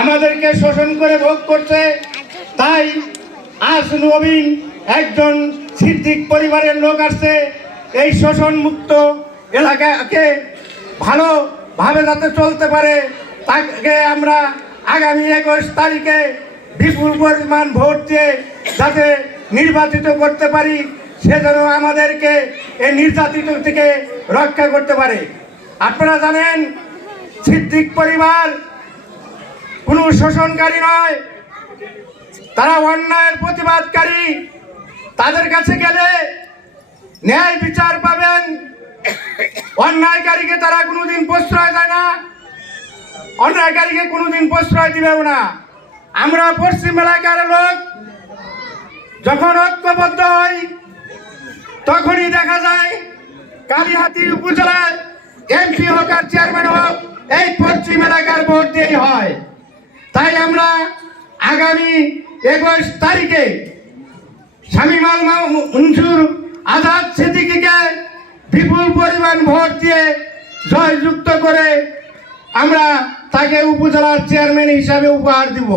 আমাদেরকে শোষণ করে ভোগ করছে। তাই আজ নবীন একজন সিদ্দিক পরিবারের লোক আসছে এই শোষণ মুক্ত এলাকাকে ভালোভাবে যাতে চলতে পারে, তাকে আমরা আগামী একুশ তারিখে বিপুল পরিমাণ ভোট দিয়ে যাতে নির্বাচিত করতে পারি, সে যেন আমাদেরকে এই নির্যাতিত থেকে রক্ষা করতে পারে। আপনারা জানেন, সিদ্দিক পরিবার কোনো শোষণকারী নয়। তারা অন্যায়ের প্রতিবাদকারী। তাদের কাছে গেলে ন্যায় বিচার পাবেন। অন্যায়কারীকে তারা কোনোদিন প্রশ্রয় দেয় না। অন্যায়কারীকে কোনোদিন প্রশ্রয় দিবেও না। আমরা পশ্চিম এলাকার লোক, যখন ঐক্যবদ্ধ হই, তখনই দেখা যায় কালীহাতি উপজেলায় এমপি হোক আর চেয়ারম্যান হোক এই পশ্চিম এলাকার ভোট দিয়েই হয়। তাই আমরা আগামী একুশ তারিখে শামিমাল মনসুর আজাদ সিদ্দিকিকে বিপুল পরিমাণ ভোট দিয়ে জয়যুক্ত করে আমরা তাকে উপজেলার চেয়ারম্যান হিসাবে উপহার দিব।